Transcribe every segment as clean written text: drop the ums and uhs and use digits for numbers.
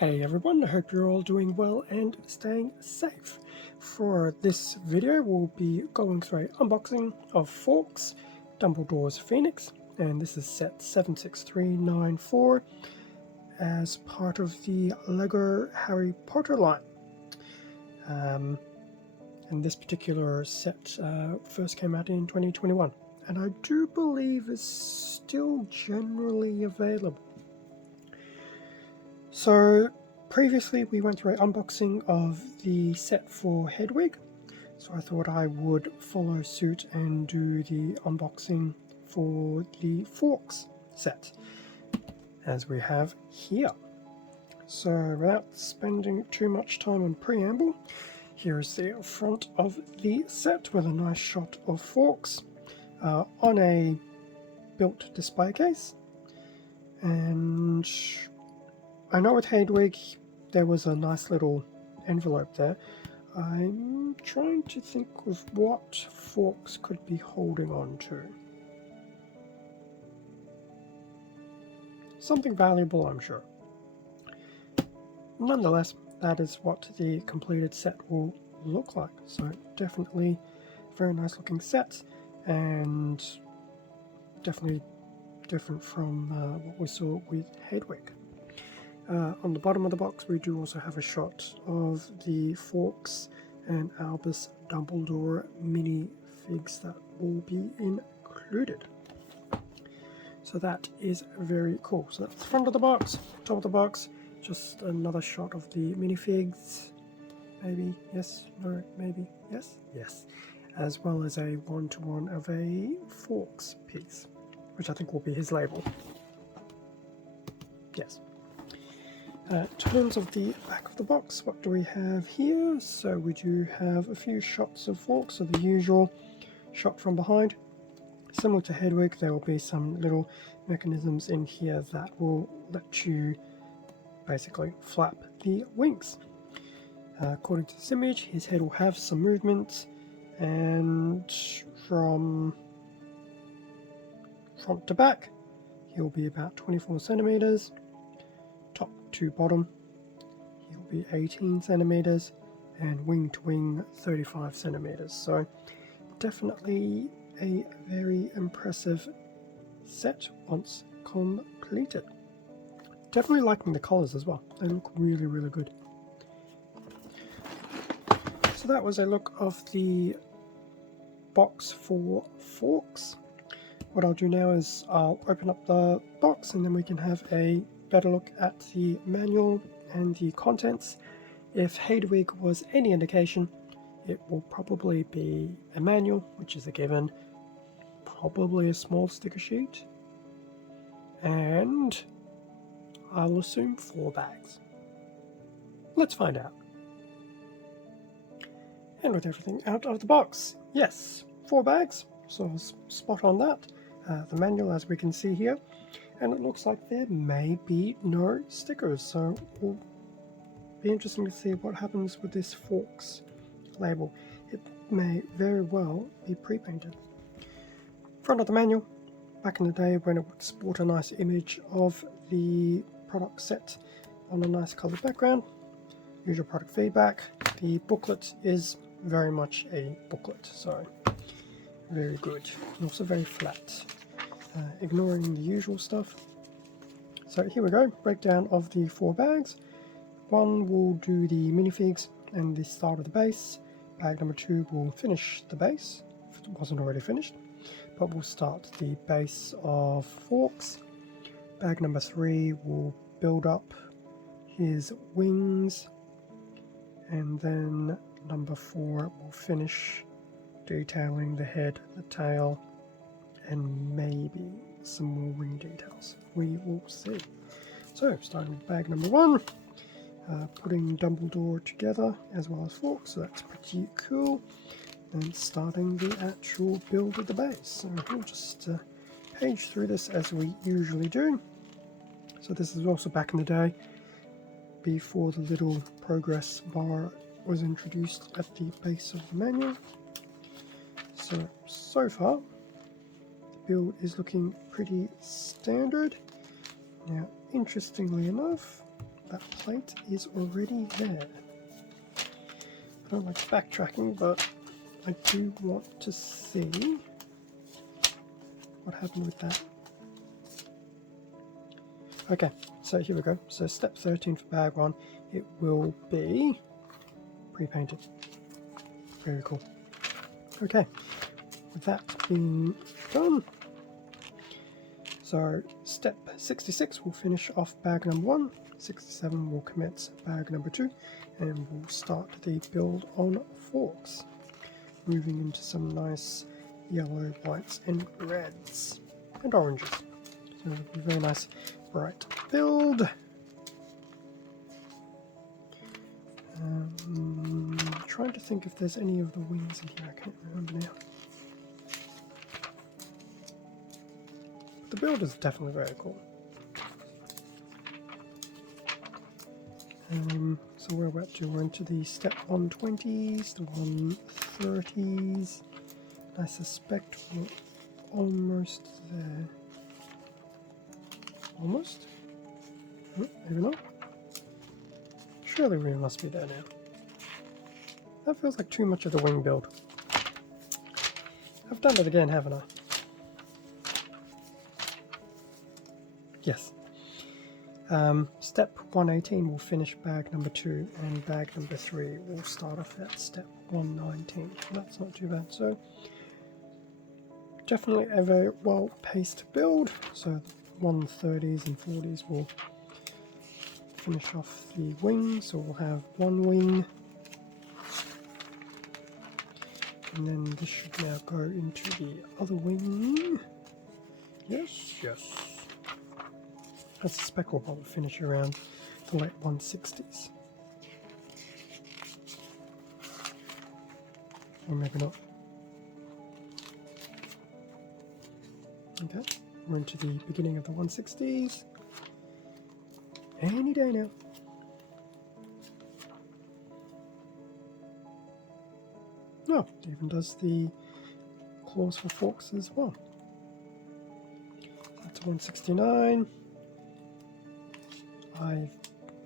Hey everyone, I hope you're all doing well and staying safe. For this video, we'll be going through an unboxing of Fawkes, Dumbledore's Phoenix, and this is set 76394 as part of the LEGO Harry Potter line. And this particular set first came out in 2021, and I do believe is still generally available. So previously we went through an unboxing of the set for Hedwig, so I thought I would follow suit and do the unboxing for the Fawkes set, as we have here. So without spending too much time on preamble, here is the front of the set with a nice shot of Fawkes on a built display case. And I know with Hedwig there was a nice little envelope there. I'm trying to think of what Fawkes could be holding on to. Something valuable, I'm sure. Nonetheless, that is what the completed set will look like. So definitely a very nice looking set, and definitely different from what we saw with Hedwig. On the bottom of the box we do also have a shot of the Fawkes and Albus Dumbledore minifigs that will be included. So that is very cool. So that's the front of the box, top of the box, just another shot of the minifigs. Maybe, yes, no, maybe, yes, yes. As well as a one-to-one of a Fawkes piece, which I think will be his label. Yes. In terms of the back of the box, what do we have here? So we do have a few shots of Fawkes, so the usual shot from behind. Similar to Hedwig, there will be some little mechanisms in here that will let you basically flap the wings. According to this image, his head will have some movement, and from front to back, he'll be about 24 centimeters. Top to bottom, he'll be 18 centimeters, and wing to wing 35 centimeters. So definitely a very impressive set once completed. Definitely liking the colors as well. They look really, really good. So that was a look of the box for Fawkes. What I'll do now is I'll open up the box and then we can have a better look at the manual and the contents. If Hedwig was any indication, it will probably be a manual, which is a given, probably a small sticker sheet, and I'll assume 4 bags. Let's find out. And with everything out of the box, yes, 4 bags, so spot on that. The manual, as we can see here, and it looks like there may be no stickers, so it will be interesting to see what happens with this Fawkes label. It may very well be pre-painted. Front of the manual, back in the day when it would sport a nice image of the product set on a nice coloured background. Usual product feedback. The booklet is very much a booklet, so very good, and also very flat. Ignoring the usual stuff. So here we go, breakdown of the 4 bags. One will do the minifigs and the start of the base. Bag number 2 will finish the base, if it wasn't already finished, but we'll start the base of Fawkes. Bag number 3 will build up his wings, and then number 4 will finish detailing the head, the tail, and maybe some more wing details. We will see. So starting with bag number 1, putting Dumbledore together as well as Fawkes, so that's pretty cool. And starting the actual build of the base. So we'll just page through this as we usually do. So this is also back in the day, before the little progress bar was introduced at the base of the manual. So far, the build is looking pretty standard. Now, interestingly enough, that plate is already there. I don't like backtracking, but I do want to see what happened with that. Okay, so here we go. So step 13 for bag 1, it will be pre-painted. Very cool. Okay, with that being done, so step 66 will finish off bag number 1, 67 will commence bag number 2, and we'll start the build on forks. Moving into some nice yellow, whites, and reds, and oranges. So it'll be very nice, bright build. Trying to think if there's any of the wings in here, I can't remember now. But the build is definitely very cool. So we're about to run to the step 120s, the 130s. I suspect we're almost there. Almost? Maybe not. Surely we must be there now. That feels like too much of the wing build. I've done it again, haven't I? Yes. Step 118 will finish bag number 2, and bag number 3 will start off at step 119. That's not too bad. So definitely a very well paced build. So the 130s and 40s will finish off the wing, so we'll have one wing, and then this should now go into the other wing. Yes, yes. I suspect we'll probably finish around the late 160s. Or maybe not. Okay, we're into the beginning of the 160s. Any day now. Oh, it even does the claws for forks as well. That's 169. I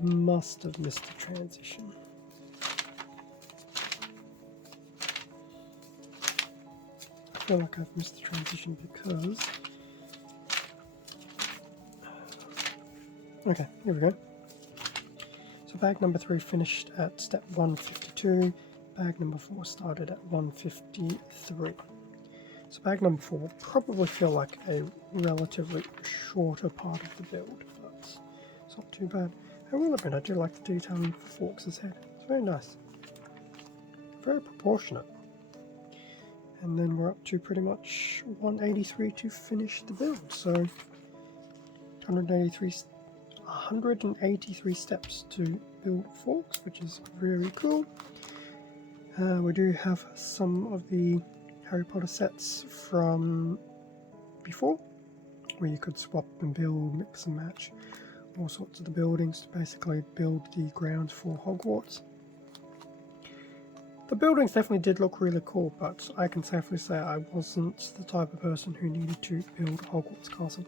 must have missed the transition. I feel like I've missed the transition because... Okay, here we go. So bag number 3 finished at step 152. Bag number 4 started at 153. So bag number 4 will probably feel like a relatively shorter part of the build, but it's not too bad. I will admit, I do like the detailing for Forks' head. It's very nice. Very proportionate. And then we're up to pretty much 183 to finish the build. So 183 steps to build Forks, which is very cool. We do have some of the Harry Potter sets from before, where you could swap and build, mix and match all sorts of the buildings to basically build the grounds for Hogwarts. The buildings definitely did look really cool, but I can safely say I wasn't the type of person who needed to build Hogwarts Castle.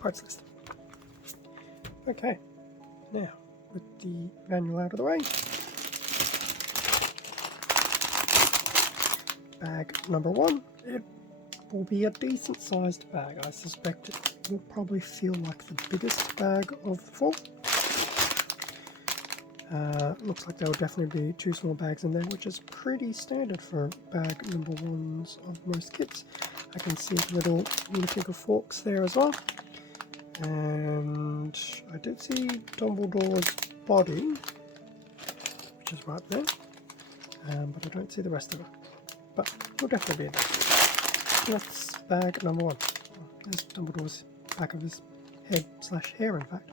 Parts list. Okay, now with the manual out of the way, bag number 1, it will be a decent sized bag. I suspect it will probably feel like the biggest bag of the 4. Looks like there will definitely be 2 small bags in there, which is pretty standard for bag number 1s of most kits. I can see the little minifigure Forks there as well. And I did see Dumbledore's body, which is right there, but I don't see the rest of it. But we'll definitely be in there. That's bag number 1. There's Dumbledore's back of his head / hair, in fact.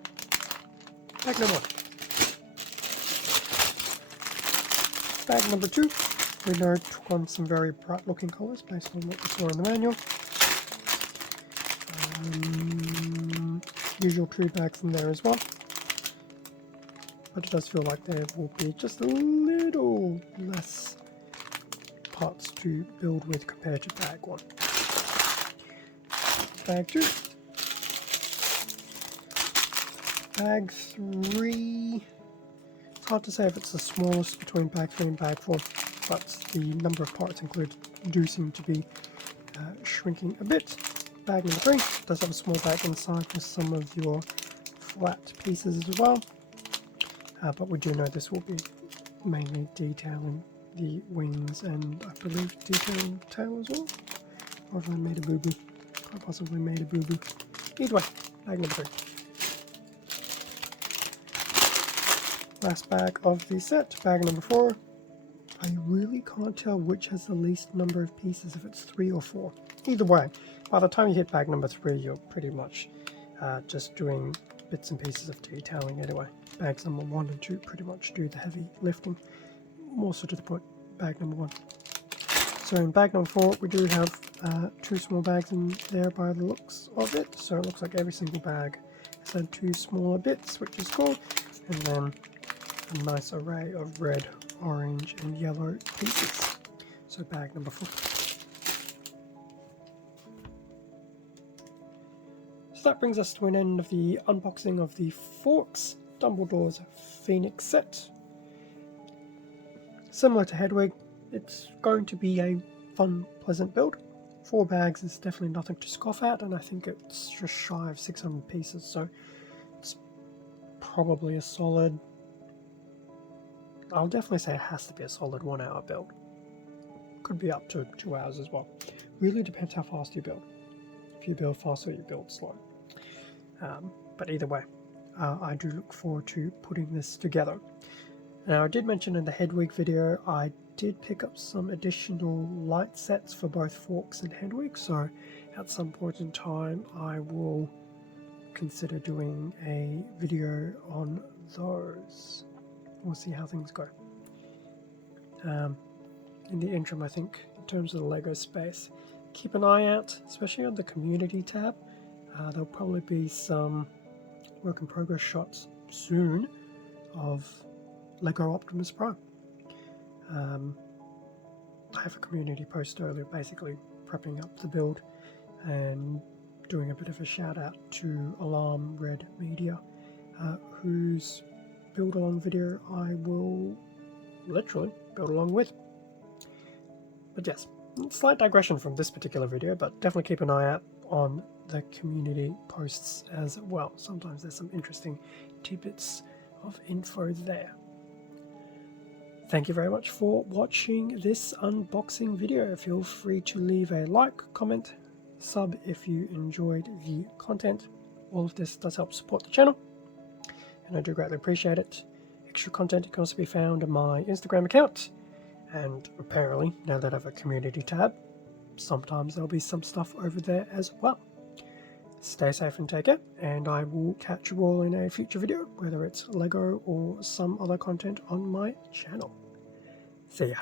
Bag number 1. Bag number 2. We know took on some very bright looking colours based on what we saw in the manual. Usual 2 bags in there as well. But it does feel like there will be just a little less parts to build with compared to bag 1. Bag 2. Bag 3, it's hard to say if it's the smallest between bag 3 and bag 4, but the number of parts included do seem to be shrinking a bit. Bag number 3 does have a small bag inside with some of your flat pieces as well, but we do know this will be mainly detailing the wings and I believe detailing the tail as well. Or have I made a boo-boo? I possibly made a boo-boo. Either way, bag number 3. Last bag of the set, bag number 4. I really can't tell which has the least number of pieces, if it's 3 or 4. Either way, by the time you hit bag number 3, you're pretty much just doing bits and pieces of detailing anyway. Bags number 1 and 2 pretty much do the heavy lifting. More so to the point, bag number 1. So in bag number 4, we do have 2 small bags in there by the looks of it. So it looks like every single bag has had 2 smaller bits, which is cool. And then a nice array of red, orange and yellow pieces. So bag number 4. So that brings us to an end of the unboxing of the Fawkes Dumbledore's Phoenix set. Similar to Hedwig, it's going to be a fun, pleasant build. 4 bags is definitely nothing to scoff at, and I think it's just shy of 600 pieces, so it's probably a solid, I'll definitely say it has to be a solid 1 hour build. Could be up to 2 hours as well. Really depends how fast you build. If you build fast or you build slow. But either way, I do look forward to putting this together. Now, I did mention in the Hedwig video, I did pick up some additional light sets for both Fawkes and Hedwig, so at some point in time I will consider doing a video on those. We'll see how things go. In the interim, I think, in terms of the LEGO space, keep an eye out, especially on the community tab. There'll probably be some work in progress shots soon of LEGO Optimus Prime. I have a community post earlier basically prepping up the build and doing a bit of a shout out to Alarm Red Media, whose build along video I will literally build along with. But yes, slight digression from this particular video, but definitely keep an eye out on the community posts as well. Sometimes there's some interesting tidbits of info there. Thank you very much for watching this unboxing video. Feel free to leave a like, comment, sub if you enjoyed the content. All of this does help support the channel, and I do greatly appreciate it. Extra content can also be found on my Instagram account, and apparently, now that I have a community tab, sometimes there'll be some stuff over there as well. Stay safe and take care, and I will catch you all in a future video, whether it's LEGO or some other content on my channel. See ya.